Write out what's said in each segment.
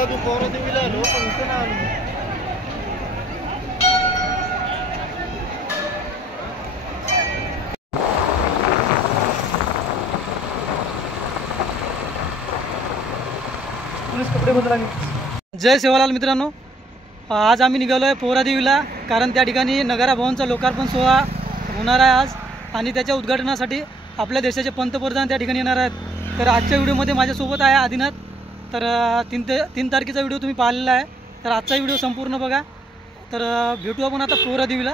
जय सेवालाल मित्रांनो, आज आम्ही निघालो आहे पोहरादेवीला, कारण त्या ठिकाणी नगारा भवनचा लोकार्पण सोहळा होणार आहे आज, आणि त्याच्या उद्घाटनासाठी आपल्या देशाचे पंतप्रधान त्या ठिकाणी येणार आहेत. तर आजच्या व्हिडिओमध्ये माझ्यासोबत आहे आदिनाथ. तर 3 तारखेचा व्हिडिओ तुम्ही पाहिलेला आहे, तर आजचा व्हिडिओ संपूर्ण बघा. तर भेटू आपण आता पोहरादेवीला.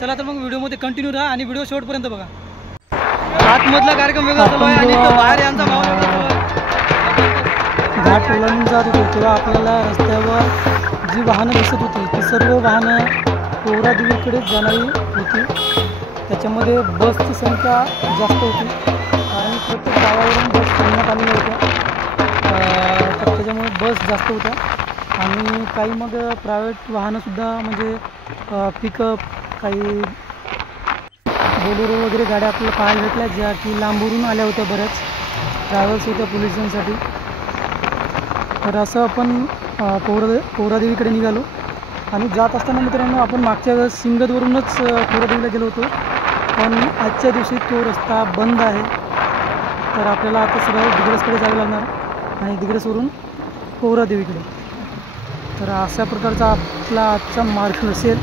चला तर मग व्हिडिओमध्ये कंटिन्यू राहा आणि व्हिडिओ शेवटपर्यंत बघा. आतमधला कार्यक्रम वेगळा चालू आहे आणि बाहेर यांचा माहोल वेगळा चालू आहे. घाट ओलांडून जात होतो तेव्हा आपल्याला रस्त्यावर जी वाहनं दिसत होती ती सर्व वाहनं पोहरादेवीकडेच जाणारी होती. त्याच्यामध्ये बसची संख्या जास्त होती, कारण प्रत्येक गावावरून बस थांबण्यात आलेल्या होत्या. तर त्याच्यामुळे बस जास्त होत्या, आणि काही मग प्रायव्हेट वाहनंसुद्धा, म्हणजे पिकअप, काही बोलेरो वगैरे गाड्या आपल्याला पाहायला भेटल्या, ज्या की लांबूरून आल्या होत्या. बऱ्याच ट्रॅव्हल्स होत्या पोलिसांसाठी. तर असं आपण पोहरादेवीकडे निघालो, आणि जात असताना मित्रांनो आपण मागच्या वेळेस सिंगदवरूनच पोहरादेवीला गेलो होतो, पण आजच्या दिवशी तो रस्ता बंद आहे. तर आपल्याला आता सरळ दिग्रसकडे जावं लागणार, आणि दिग्रसवरून पोहरादेवीकडे. तर अशा प्रकारचा आपला आजचा मार्ग असेल.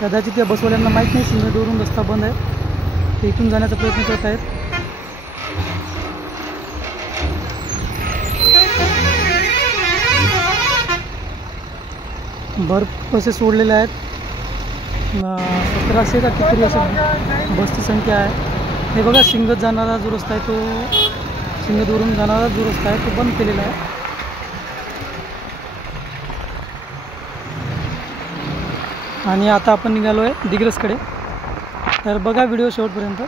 कदाचित त्या बसवाल्यांना माहीत नाही सिंगदवरून रस्ता बंद आहे, ते इथून जाण्याचा प्रयत्न करत आहेत. भरपूर बसेस सोडलेल्या आहेत. 1700 का किती असं बसची संख्या आहे. हे बघा, सिंगत जाणारा जो रस्ता आहे, तो सिंगदवरून जाणारा जो रस्ता आहे तो बंद केलेला आहे. आणि आता आपण निघालो आहे दिग्रसकडे. तर बघा व्हिडिओ शेवटपर्यंत.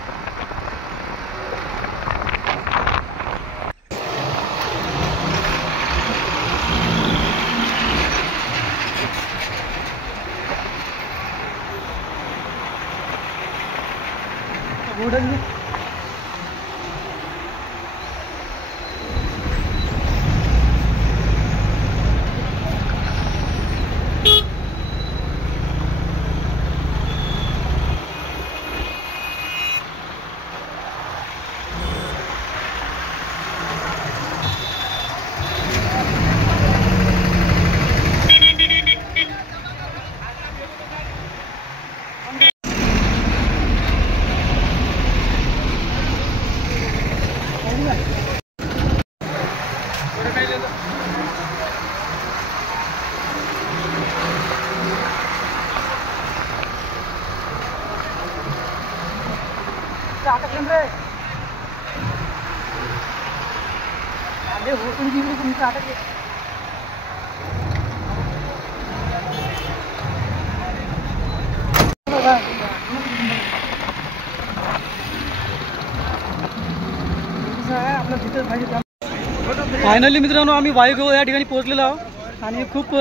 फायनली मित्रांनो आम्ही वायुगाव या ठिकाणी पोहोचलेलो आहोत, आणि खूप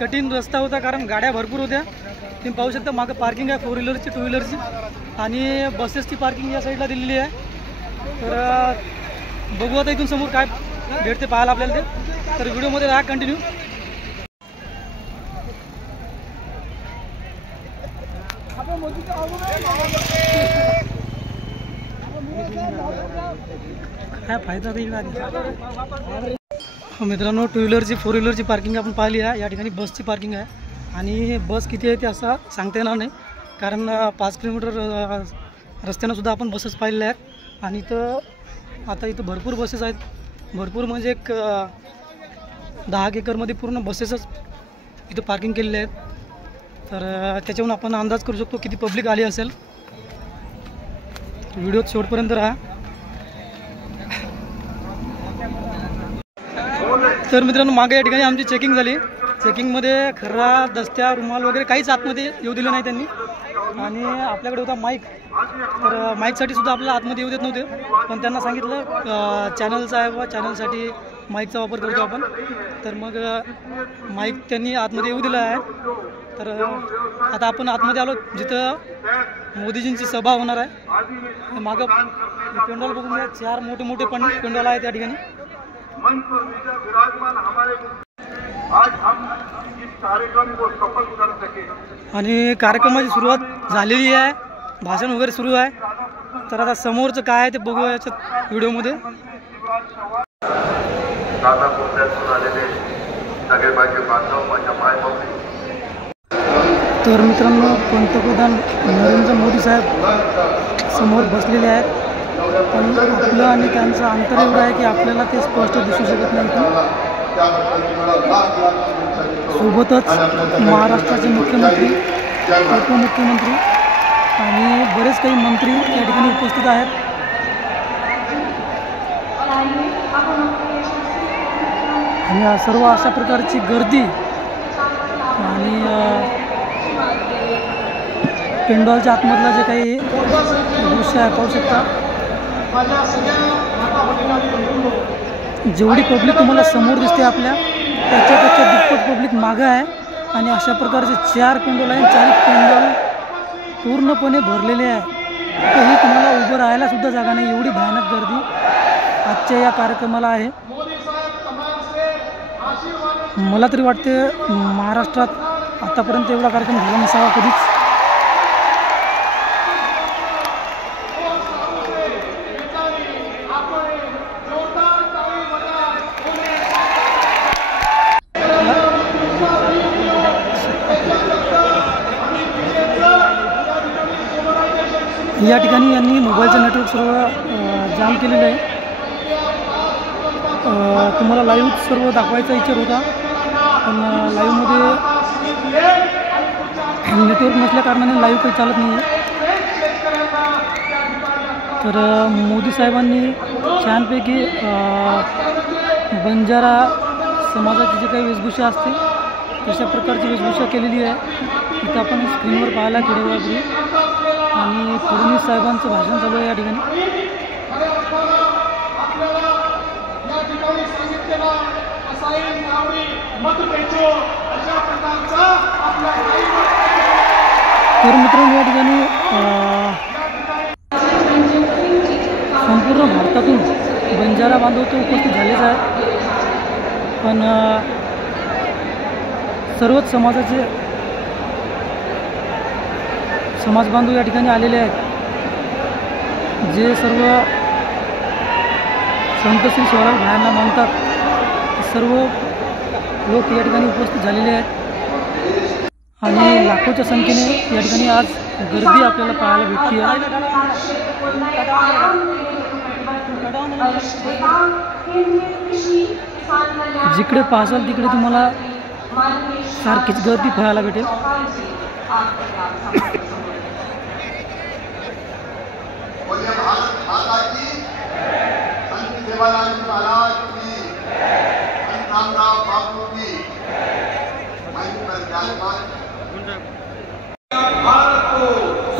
कठीण रस्ता होता, कारण गाड्या भरपूर होत्या. तुम्ही पाहू शकता मागं पार्किंग आहे 4 व्हीलरची, 2 व्हीलरची, आणि बसेसची पार्किंग या साईडला दिलेली आहे. तर बघू आता इथून समोर काय भेटते पाहायला आपल्याला ते. तर व्हिडिओमध्ये राहा कंटिन्यू. काय फायदा नाही मित्रांनो. 2 व्हीलरची 4 व्हीलरची पार्किंग आपण पाहिली आहे. या ठिकाणी बसची पार्किंग आहे, आणि बस किती आहे ते असं सांगता येणार नाही, कारण 5 किलोमीटर रस्त्यानं सुद्धा आपण बसेस पाहिलेल्या आहेत. आणि आता इथं भरपूर बसेस आहेत, भरपूर म्हणजे एक 10 एकरमध्ये पूर्ण बसेसच इथं पार्किंग केलेले आहेत. तर त्याच्यावरून आपण अंदाज करू शकतो किती पब्लिक आली असेल. व्हिडिओत शेवटपर्यंत राहा. तर मित्रांनो मागे या ठिकाणी आमची चेकिंग झाली. चेकिंगमध्ये खर्रा, दस्त्या, रुमाल वगैरे काहीच आतमध्ये येऊ दिलं नाही त्यांनी, आणि आपल्याकडे होता माईक. तर माईकसाठी सुद्धा आपल्याला आतमध्ये येऊ देत नव्हते, पण त्यांना सांगितलं चॅनलचा आहे बा, चॅनलसाठी माईकचा वापर करतो आपण. तर मग माईक त्यांनी आतमध्ये येऊ दिला आहे. तर आता आपण आतमध्ये आलो जिथं मोदीजींची सभा होणार आहे. मागं पेंडॉल बघून घ्या, 4 मोठे मोठे पेंडॉल आहेत त्या ठिकाणी. आज हम इस कार्यक्रम को सफल कर सके। आणि कार्यक्रमाची सुरुवात झालेली आहे, भाषण वगैरे सुरू आहे. तर आता समोरचं काय आहे ते बघूया याच्यात व्हिडिओमध्ये. दादा पुण्यातून आलेले सगळे माझे बांधव, माझ्या मायबाप. तर मित्रांनो, पंतप्रधान नरेंद्र मोदी साहेब समोर बसलेले आहेत. पण आपलं आणि त्यांचं अंतर एवढं आहे की आपल्याला ते स्पष्ट दिसू शकत नाही. सोबतच महाराष्ट्राचे मुख्यमंत्री, उपमुख्यमंत्री आणि बरेच काही मंत्री या ठिकाणी उपस्थित आहेत. आणि सर्व अशा प्रकारची गर्दी आणि पेंडॉलच्या आतमधला जे काही दृश्य आहे पाहू शकता. जेवढी पब्लिक तुम्हाला समोर दिसते आपल्या, त्याच्यापेक्षा दुप्पट पब्लिक मागं आहे. आणि अशा प्रकारचे 4 पेंडॉल आहे, 4 पेंडॉल पूर्णपणे भरलेले आहे. तरी तुम्हाला उभं राहायला सुद्धा जागा नाही, एवढी भयानक गर्दी आजच्या या कार्यक्रमाला आहे. मला तरी वाटते महाराष्ट्रात आतापर्यंत एवढा कार्यक्रम झाला नसावा कधीच. या ठिकाणी यांनी मोबाईलचं नेटवर्क सर्व जाम केलेलं आहे. तुम्हाला लाईव्ह सर्व दाखवायचा विचार होता, पण लाईव्हमध्ये नेटवर्क नसल्या कारणाने लाईव्ह काही चालत नाही आहे. तर मोदी साहेबांनी छानपैकी बंजारा समाजाची जी काही वेशभूषा असते तशा प्रकारची वेशभूषा केलेली आहे. इथं आपण स्क्रीनवर पाहायला थोड्या वेळापूर्वी. आणि फडणवीस साहेबांचं भाषण चालू आहे या ठिकाणी. तर मित्रांनो, या ठिकाणी संपूर्ण भारतातून बंजारा बांधव तर उपस्थित झालेच आहे, पण सर्वच समाजाचे समाज बांधव या ठिकाणी आलेले आहेत. जे सर्व संत श्री शिवराज भायांना मानतात सर्व लोक या ठिकाणी उपस्थित झालेले आहेत. आणि लाखोच्या संख्येने या ठिकाणी आज गर्दी आपल्याला पाहायला भेटते आहे. जिकडे पाहाल तिकडे तुम्हाला सारखीच गर्दी पाहायला भेटेल.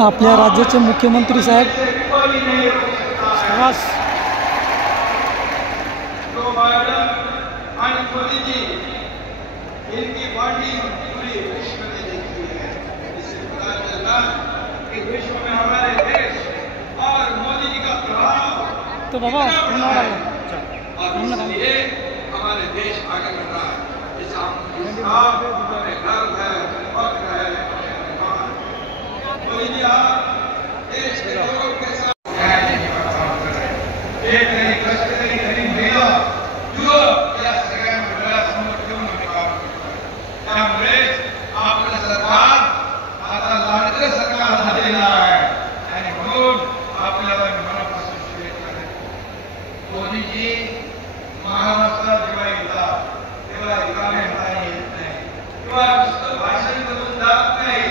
आपल्या राज्याचे मुख्यमंत्री साहेब शाबास. तो बाबा हमारे देश आगे बढ़ रहा है. इस गर्व है, फख्र है. मोदी जी आप देश के लोगों के साथ एक नहीं कष्ट नहीं खरी महिला जो या सगळ्या मंडळाला समोर ठेवून काम त्यामुळे आपलं सरकार आता लाडकं सरकार झालेलं आहे. आणि म्हणून आपल्याला मनापासून शुभेच्छा देतो. मोदीजी महाराष्ट्रात जेव्हा येतात तेव्हा एकाने हाताने येत नाही किंवा नुसतं भाषण करून जात नाही,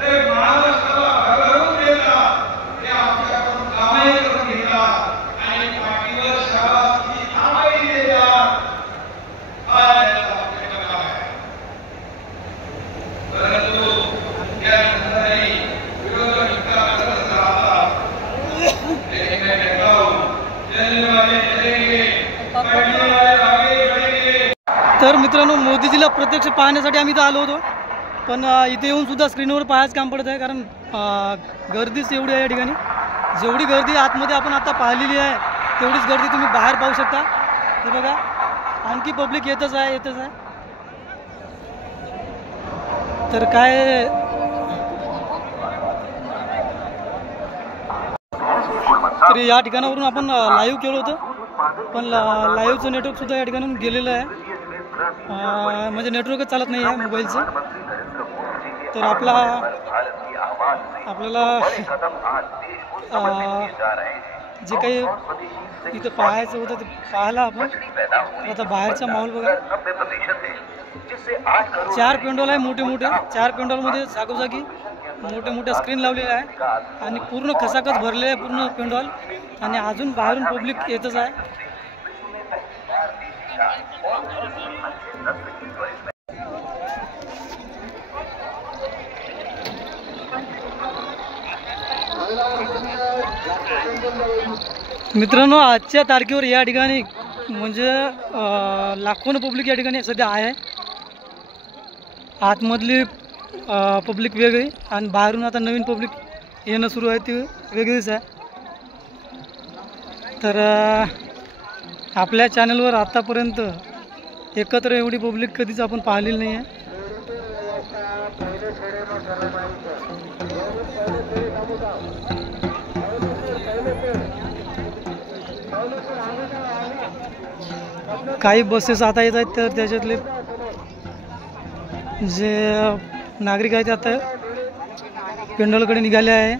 तर महाराष्ट्राला घडवून देता ते आपल्याकडून कामही करून घेतात आणि पाठीवर शाबासकी नावही देतात. हा याचा आपल्याला आहे. परंतु त्यानंतरही विरोधक इतका करत राहतात. लेकिन मैं कहता हूँ चलने वाले चलेंगे, बढ़ने वाले आगे बढ़ेंगे. तर मित्रांनो, मोदीजीला प्रत्यक्ष पाहण्यासाठी आम्ही इथं आलो होतो, पण इथे येऊन सुद्धा स्क्रीनवर पाहायचं काम पडत आहे. कारण गर्दीच एवढी आहे या ठिकाणी. जेवढी गर्दी आतमध्ये आपण आता पाहिलेली आहे तेवढीच गर्दी तुम्ही बाहेर पाहू शकता. हे बघा, आणखी पब्लिक येतच आहे. तर काय तर या ठिकाणावरून आपण लाईव्ह केलं होतं, पण लाईव्हचं नेटवर्कसुद्धा या ठिकाणून गेलेलं आहे, म्हणजे नेटवर्कच चालत नाही आहे मोबाईलचं. तर आपल्याला जे काही इथं पाहायचं होतं ते पाहायला आपण. आता बाहेरचा माहोल बघा, 4 पेंडॉल आहे मोठे मोठे. 4 पेंडॉलमध्ये जागोजागी मोठ्या मोठ्या स्क्रीन लावलेल्या आहे आणि पूर्ण खचाखच भरले आहे पूर्ण पेंडॉल. आणि अजून बाहेरून पब्लिक येतच आहे. मित्रांनो, आजच्या तारखेवर या ठिकाणी म्हणजे लाखोनं पब्लिक या ठिकाणी सध्या आहे. आतमधली पब्लिक वेगळी आणि बाहेरून आता नवीन पब्लिक येणं सुरू आहे, ती वेगळीच आहे. तर आपल्या चॅनलवर आतापर्यंत एकत्र एवढी पब्लिक कधीच आपण पाहिलेली नाही आहे. काही बसेस आता येत आहेत, तर त्याच्यातले जे नागरिक आहेत आता पेंडॉलकडे निघाले आहे.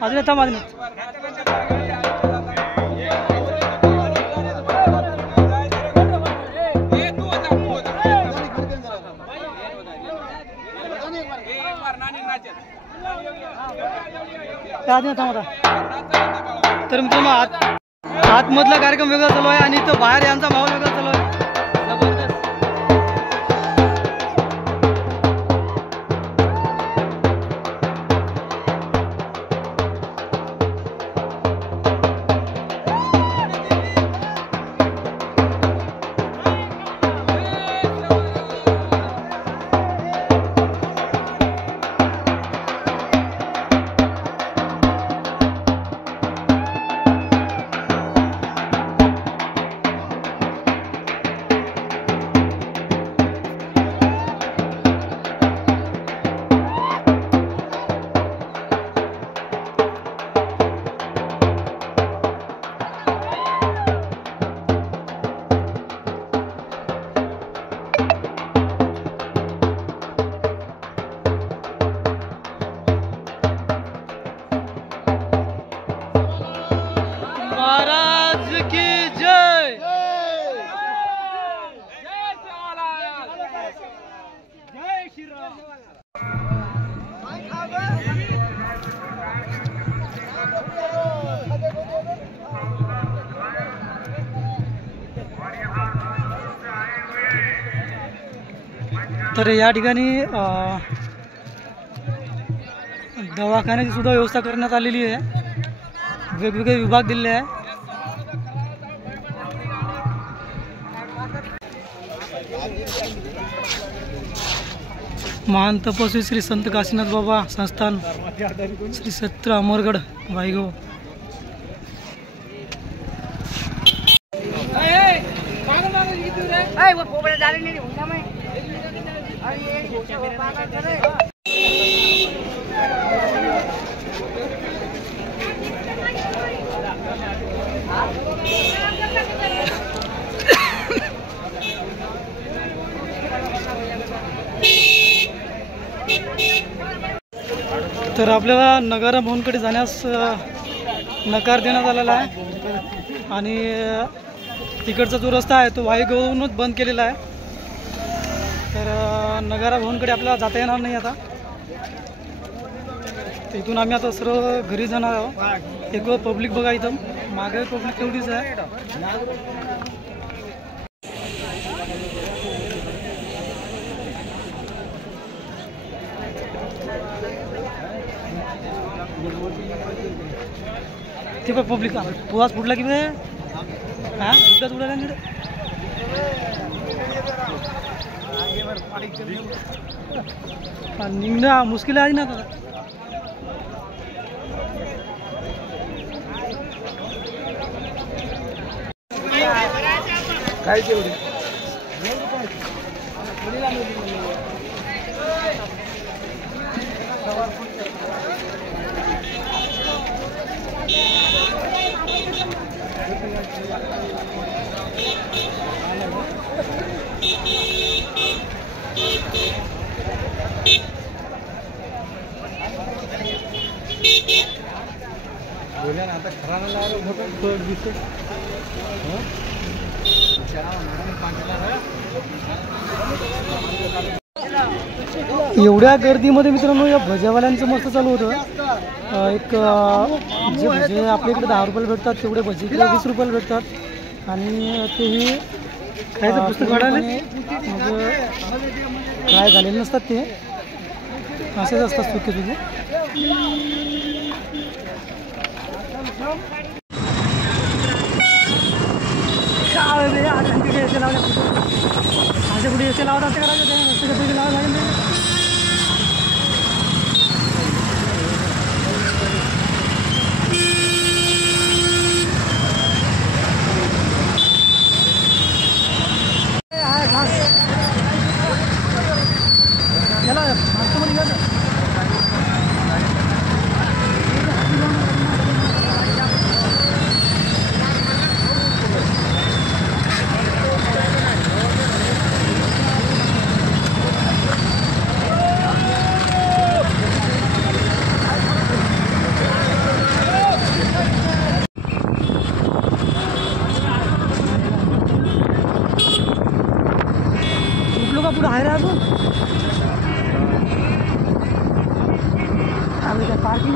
अजून येता माझं तर मित्रांनो, आतमधला कार्यक्रम वेगळा चालू आहे आणि इथं बाहेर यांचा माहोल वेगळा चालू आहे. तर या ठिकाणी दवाखान्याची सुद्धा व्यवस्था करण्यात आलेली आहे. वेगवेगळे विभाग दिलेले आहे. महान तपस्वी श्री संत काशीनाथ बाबा संस्थान श्री सत्र अमरगड वाईगाव. तर आपल्याला नगारा भवनकडे जाण्यास नकार देण्यात आलेला आहे आणि तिकडचा जो रस्ता आहे तो वाईगावहूनच बंद केलेला आहे. तर नगारा भवनकडे आपल्याला जाता येणार नाही आता. तर इथून आम्ही आता सर्व घरी जाणार आहोत. एक पब्लिक बघा इथं मागे पब्लिक तेवढीच आहे. ते पण पब्लिक पुवास फुटला की बे हां उद्याच उडाला निघणं मुश्किल आहे ना आता. काय तेवढे बोला ना आता खरा नाही लागलं मोठं दिसत एवढ्या गर्दीमध्ये मित्रांनो या भज्यावाल्यांचं मस्त चालू होतं. एक जे भजे आपल्या इकडे 10 रुपयाला भेटतात तेवढे भजे इकडे 20 रुपयाला भेटतात. आणि तेही खायचं पुस्तक काढायला मग काय झालेले नसतात ते असेच असतात सुके सुके. माझ्या पुढे एसे लावत असते करायचं ते लावायला लागेल. पुढे आहे रे अजून आम्ही त्या पार्किंग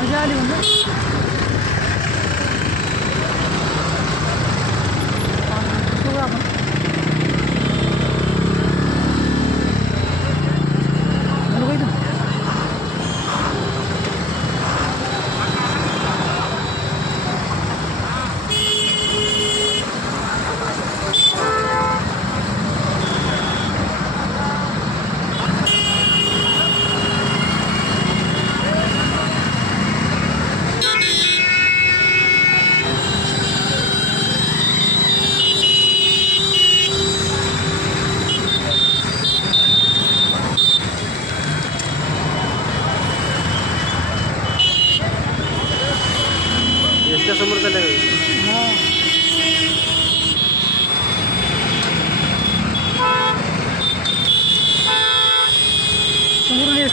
मजा आली म्हणजे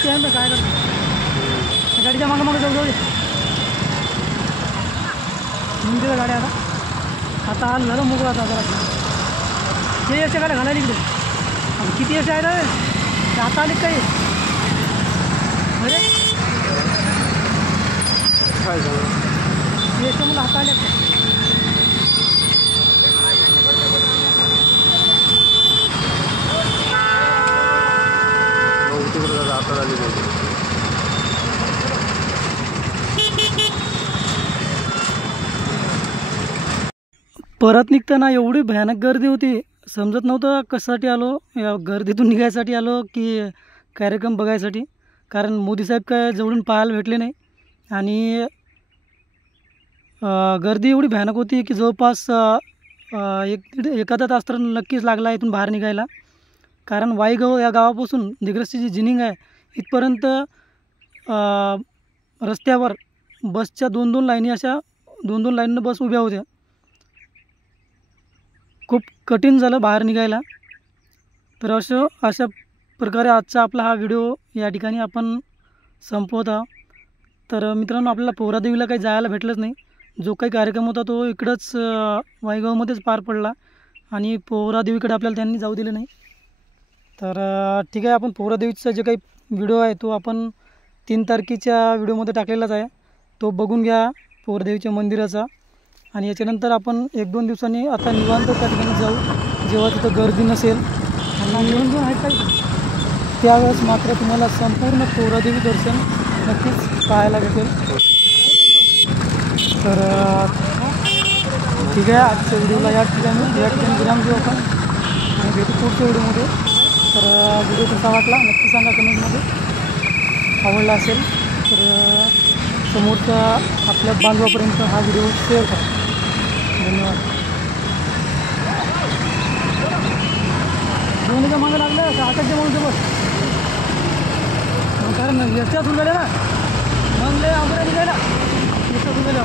आहे ना काय करतो गाडीच्या मागं मागं जाऊ दे निघते गाड्या आता आज झालं मोकळं आता जरा ते अशा गाड्या घालायला इकडे किती असे आहेत ते आता आले काही अरे काय झालं याच्या मुलं आता आले आता आली परत निघताना एवढी भयानक गर्दी होती समजत नव्हतं कशासाठी आलो या गर्दीतून निघायसाठी आलो की कार्यक्रम बघायसाठी कारण मोदी साहेब काय जवळून पाहायला भेटले नाही आणि गर्दी एवढी भयानक होती की जवळपास एखादा तास तर नक्कीच लागला इथून बाहेर निघायला कारण वाईगाव या गावापासून दिग्रसची जी जिनिंग आहे इथपर्यंत रस्त्यावर बसच्या दोन दोन लाईननं बस उभ्या होत्या खूप कठीण झालं बाहेर निघायला तर अशा प्रकारे आजचा आपला हा व्हिडिओ या ठिकाणी आपण संपवत आहोत तर मित्रांनो आपल्याला पोहरादेवीला काही जायला भेटलंच नाही जो काही कार्यक्रम होता तो इकडंच वाईगावमध्येच पार पडला आणि पोहरादेवीकडे आपल्याला त्यांनी जाऊ दिलं नाही तर ठीक आहे आपण पोहरादेवीचा जे काही व्हिडिओ आहे तो आपण 3 तारखेच्या व्हिडिओमध्ये टाकलेलाच आहे तो बघून घ्या पोहरादेवीच्या मंदिराचा आणि याच्यानंतर आपण 1-2 दिवसांनी आता निवांत त्या ठिकाणी जाऊ जेव्हा तिथं गर्दी नसेल आणि येऊन आहेत काही त्यावेळेस मात्र तुम्हाला संपूर्ण पोहरादेवी दर्शन नक्कीच पाहायला भेटेल तर ठीक आहे आजच्या व्हिडिओला या ठिकाणी विराम देऊ आपण आणि भेटू पुढच्या व्हिडिओमध्ये तर व्हिडिओ कसा वाटला नक्की सांगा कमेंटमध्ये आवडला असेल तर समोरच्या आपल्या बांधवापर्यंत हा व्हिडिओ शेअर करा धन्यवाद दोन्हीच्या मागं लागलं का आताच्या म्हणून बस कारण याच्यात उरलेलं ना मग लय अवघड निघायला याच्यात उरलेलं